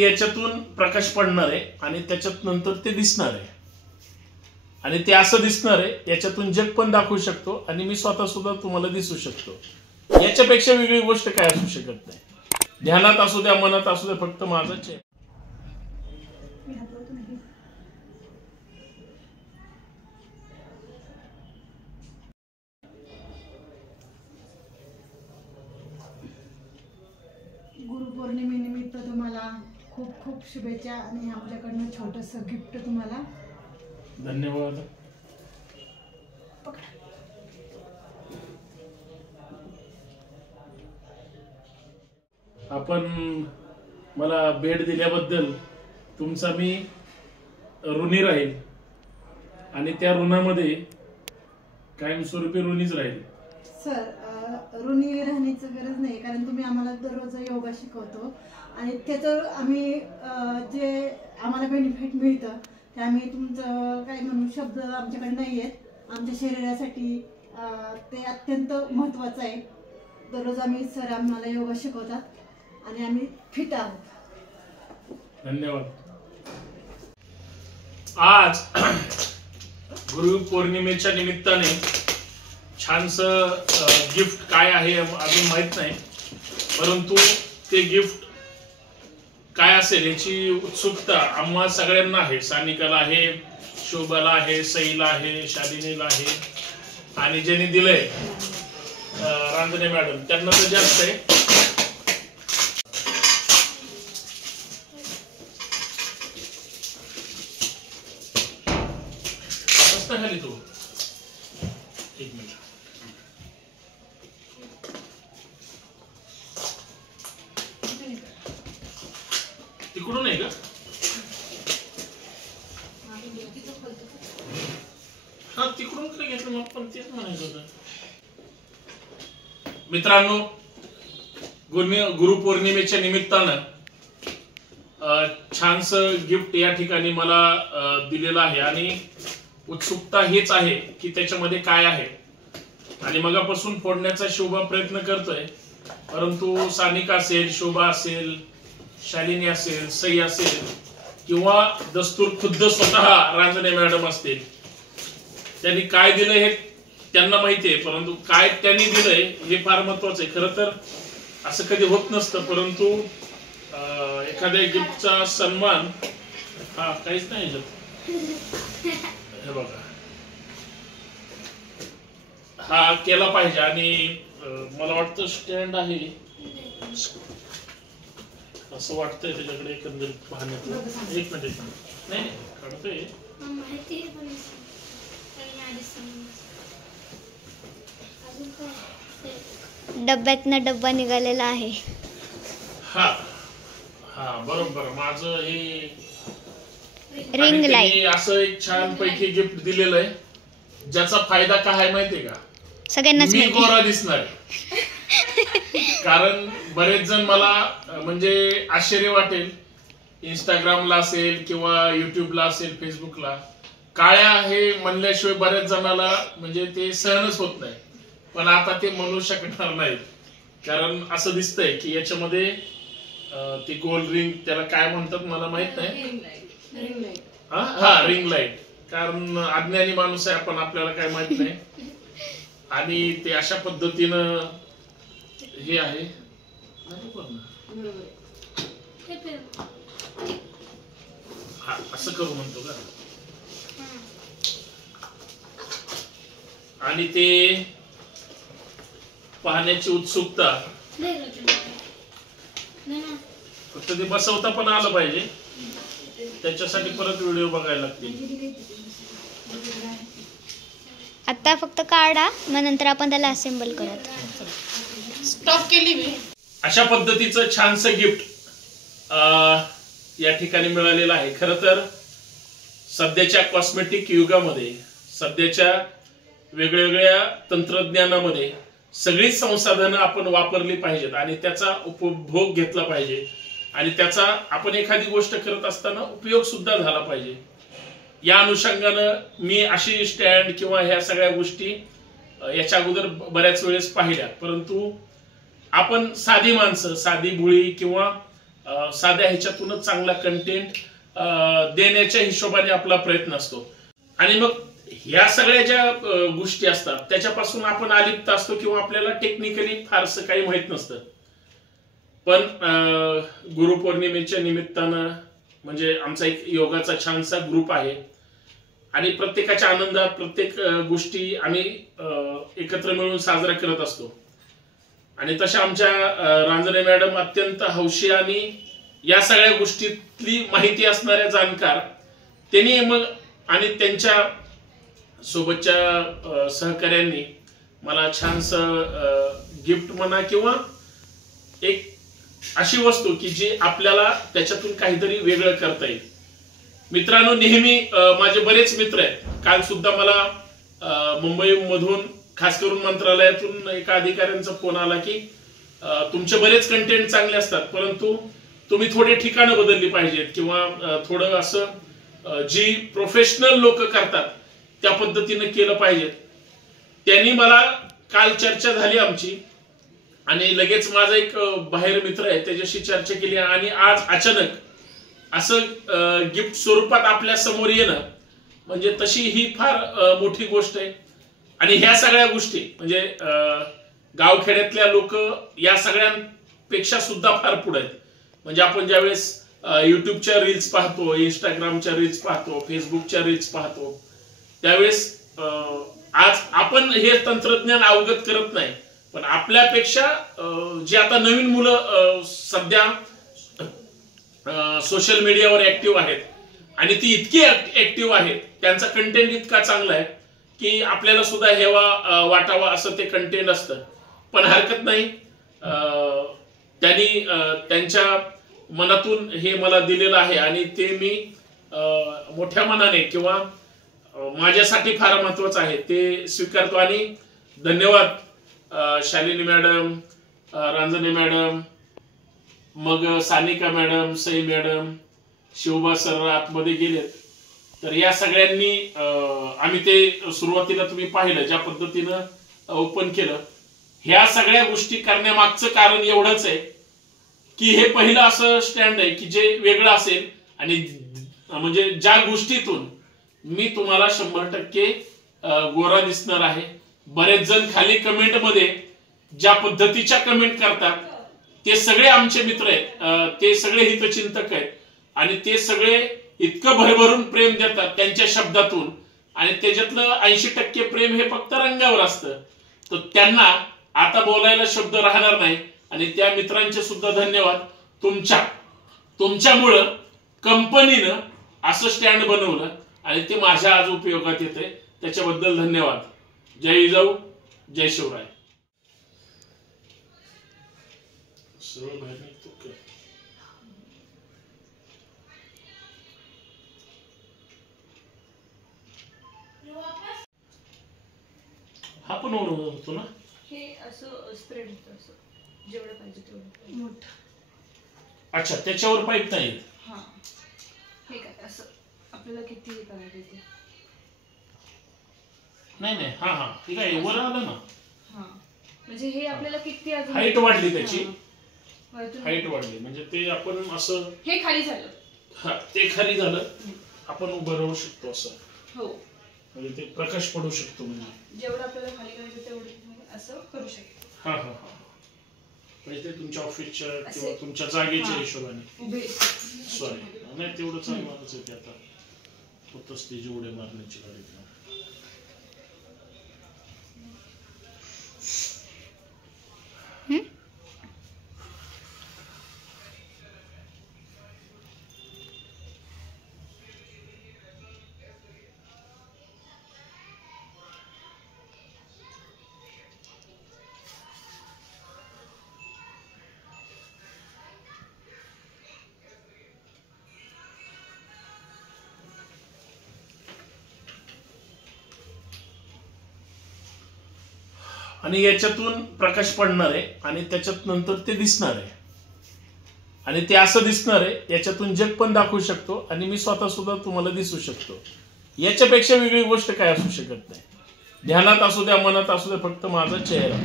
याच्यातून प्रकाश पडणार आहे आणि त्याच्यात नंतर ते दिसणार आहे आणि ते असं दिसणार आहे, याच्यातून जग पण दाखवू शकतो आणि मी स्वतः सुद्धा तुम्हाला दिसू शकतो. याच्यापेक्षा वेगळी गोष्ट काय असू शकत नाही. ध्यानात असू द्या, मनात असू द्या, फक्त माझाच आहे. गुरुपौर्णिमेनिमित्त तुम्हाला खूप खूप शुभेच्छा आणि आपल्याकडनं छोटंसं गिफ्ट तुम्हाला. धन्यवाद. आपण मला भेट दिल्याबद्दल तुमचा मी ऋणी राहील आणि त्या ऋणामध्ये कायमस्वरूपी ऋणीच राहील. सर, ऋणी राहण्याची गरज नाही, कारण तुम्ही आम्हाला दररोज योगा शिकवतो आणि त्याचं आम्ही जे आम्हाला बेनिफिट मिळतं ते आम्ही तुमचं काय म्हणू शब्द आमच्याकडे नाही आहेत. आमच्या शरीरासाठी ते अत्यंत महत्त्वाचं आहे. दररोज आम्ही सर आम्हाला योगा शिकवतात आणि आम्ही फिट आहोत. धन्यवाद. आज गुरुपौर्णिमेच्या निमित्ताने छानसं गिफ्ट काय आहे अजून माहित नाही, परंतु ते गिफ्ट काय असेल याची उत्सुकता आम्हा सगळ्यांना आहे. सानिकाला आहे, शोभाला आहे, सईला आहे, शालिनीला आहे आणि ज्यांनी दिलंय रांजणे मॅडम त्यांना तर जास्त आहे. खाली तो एक मिनिट. तिकडून आहे का? हा, तिकडून काय घेतलं मग पण तेच म्हणायचं होतं. मित्रांनो, गुरुपौर्णिमेच्या निमित्तानं छानसं गिफ्ट या ठिकाणी मला दिलेलं आहे आणि उत्सुकता हेच आहे की त्याच्यामध्ये काय आहे आणि मगापासून फोडण्याचा शोभा प्रयत्न करतोय, परंतु सानिका असेल, शोभा असेल, शालिनी असेल, सई असेल किंवा दस्तूर खुद्द स्वतः रांजणे मॅडम असतील, त्यांनी काय दिलंय हे त्यांना माहिती आहे, परंतु काय त्यांनी दिलंय हे फार महत्वाचं आहे. खरं तर असं कधी होत नसतं, परंतु एखाद्या गिफ्टचा सन्मान हा काहीच नाही हे बघा हा केला पाहिजे. आणि मला वाटतं स्टँड आहे असं वाटतंय त्याच्याकडे एकंदरीत पाहण्यात. एक मिनिट नाही काढतोय. डब्यातनं डब्बा निघालेला आहे. हा हा बरोबर. माझं हे रिंग लाईट असं एक छान पैकी गिफ्ट दिलेलं आहे ज्याचा फायदा काय आहे माहितीये का? सगळ्यांनाच मी गोरा दिसणार. कारण बरेच जण मला म्हणजे आश्चर्य वाटेल, इंस्टाग्रामला असेल किंवा युट्यूबला असेल, फेसबुकला काळ्या हे म्हणल्याशिवाय बऱ्याच जणाला म्हणजे ते सहनच होत नाही. पण आता ते म्हणू शकणार नाहीत, कारण असं दिसतंय की याच्यामध्ये ती गोल रिंग त्याला काय म्हणतात मला माहित नाही. हा रिंग लाईट. कारण अज्ञानी माणूस आहे आपण, आपल्याला काय माहित नाही. आणि ते अशा पद्धतीनं हे आहे. हा असं करू म्हणतो का? आणि ते पाहण्याची उत्सुकता फक्त ते बसवता पण आलं पाहिजे, त्याच्यासाठी परत व्हिडिओ बघायला लागतील. आता फक्त काढा, मग नंतर आपण त्याला असेंबल करत. स्टॉप केली मी. अशा पद्धतीचं छानसं गिफ्ट या ठिकाणी मिळालेलं आहे. खरं तर सध्याच्या कॉस्मेटिक युगामध्ये, सध्याच्या वेगवेगळ्या तंत्रज्ञानामध्ये सगळीच संसाधनं आपण वापरली पाहिजेत आणि त्याचा उपभोग घेतला पाहिजे आणि त्याचा आपण एखादी गोष्ट करत असताना उपयोग सुद्धा झाला पाहिजे. या अनुषंगानं मी अशी स्टँड किंवा ह्या सगळ्या गोष्टी याच्या अगोदर बऱ्याच वेळेस पाहिल्या, परंतु आपण साधी माणसं, साधी भोळी किंवा साध्या ह्याच्यातूनच चांगला कंटेंट देण्याच्या हिशोबाने आपला प्रयत्न असतो. आणि मग ह्या सगळ्या ज्या गोष्टी असतात त्याच्यापासून आपण अलिप्त असतो किंवा आपल्याला टेक्निकली फारसं काही माहित नसतं. पण गुरुपौर्णिमेच्या निमित्तानं म्हणजे आमचा एक योगाचा छानसा ग्रुप आहे आणि प्रत्येकाच्या आनंदात प्रत्येक गोष्टी आम्ही एकत्र मिळून साजरा करत असतो. आणि तशा आमच्या रांजणे मॅडम अत्यंत हौशी आणि या सगळ्या गोष्टीतली माहिती असणाऱ्या जाणकार, त्यांनी मग आणि त्यांच्या सोबतच्या सहकार्यांनी मला छानसं गिफ्ट म्हणा किंवा एक अशी वस्तू की जी आपल्याला त्याच्यातून काहीतरी वेगळं करता येईल. मित्रांनो, नेहमी माझे बरेच मित्र आहेत. काल सुद्धा मला मुंबईमधून खास करून मंत्रालयातून एका अधिकाऱ्यांचा फोन आला की तुमचे बरेच कंटेंट चांगले असतात, परंतु तुम्ही थोडे ठिकाणं बदलली पाहिजेत किंवा थोडं असं जी प्रोफेशनल लोक करतात त्या पद्धतीने केलं पाहिजे. त्यांनी मला काल चर्चा झाली आमची आणि लगेच माझा एक बाहेर मित्र आहे त्याच्याशी चर्चा केली आणि आज अचानक असं गिफ्ट स्वरूपात आपल्या समोर येणं म्हणजे तशी ही फार मोठी गोष्ट आहे. आणि ह्या सगळ्या गोष्टी म्हणजे गावखेड्यातल्या लोक या सगळ्यांपेक्षा सुद्धा फार पुढे आहेत. म्हणजे आपण ज्यावेळेस युट्यूबच्या रील्स पाहतो, इंस्टाग्रामच्या रील्स पाहतो, फेसबुकच्या रील्स पाहतो, त्यावेळेस आज आपण हे तंत्रज्ञान अवगत करत नाही, पण आपल्यापेक्षा जे आता नवीन मुलं सध्या सोशल मीडियावर ऍक्टिव्ह आहेत आणि ती इतकी ऍक्टिव्ह आहेत, त्यांचा कंटेंट इतका चांगला आहे की आपल्याला सुद्धा हेवा वाटावा असं ते कंटेंट असतं. पण हरकत नाही, त्यांनी त्यांच्या मनातून हे मला दिलेलं आहे आणि ते मी मोठ्या मनाने किंवा माझ्यासाठी फार महत्वाचं आहे ते स्वीकारतो. आणि धन्यवाद शालिनी मॅडम, रांजणे मॅडम, मग Sanika madam, Sai madam, Shivba sir आतमध्ये गेलेत. तर या सगळ्यांनी आम्ही ते सुरुवातीला तुम्ही पाहिलं ज्या पद्धतीनं ओपन केलं, ह्या सगळ्या गोष्टी करण्यामागचं कारण एवढंच आहे की हे पहिलं असं स्टँड आहे की जे वेगळं असेल आणि म्हणजे ज्या गोष्टीतून मी तुम्हाला 100% गोरा दिसणार आहे. बरेच जण खाली कमेंट मध्ये ज्या पद्धतीच्या कमेंट करतात ते सगळे आमचे मित्र आहेत, ते सगळे हितचिंतक आहेत आणि ते सगळे इतकं भरभरून प्रेम देतात त्यांच्या शब्दातून आणि त्याच्यातलं 80% प्रेम हे फक्त रंगावर असतं. तर त्यांना आता बोलायला शब्द राहणार नाही आणि त्या मित्रांचे सुद्धा धन्यवाद. तुमच्यामुळं कंपनीनं असं स्टँड बनवलं आणि ते माझ्या आज उपयोगात येते, त्याच्याबद्दल धन्यवाद. जय जिजाऊ, जय शिवराय. हा पण होतो ना, हे असं स्प्रेड होतं असं जेवढं पाहिजे तेवढं मोठं. अच्छा, त्याच्यावर पाईप नाही. हां, हे काय असं आपल्याला किती हे करायचं ते. नाही नाही, हा हा ठीक आहे, वर आलं ना. हां, म्हणजे हे आपल्याला किती अजून हाईट वाढली त्याची, वरतून हाईट वाढली म्हणजे ते आपण असं हे खाली झालं. हा ते खाली झालं, आपण उभं राहू शकतो असं, हो, म्हणजे ते प्रकाश पडू शकतो म्हणजे जेवढं आपल्याला खाली करायचं तेवढं असं करू शकतो. हा हा हा, म्हणजे ते तुमच्या ऑफिसच्या असे- किंवा तुमच्या जागेच्या हा. हिशोबाने. उभे सॉरी, नाही तेवढं चालणारच आहे ते आता, होतच ते जेवढे मारण्याची गाडी. आणि याच्यातून प्रकाश पडणार आहे आणि त्याच्यात नंतर ते दिसणार आहे आणि ते असं दिसणार आहे, याच्यातून जग पण दाखवू शकतो आणि मी स्वतः सुद्धा तुम्हाला दिसू शकतो. याच्यापेक्षा वेगळी गोष्ट काय असू शकत नाही. ध्यानात असू द्या, मनात असू द्या, फक्त माझा चेहरा.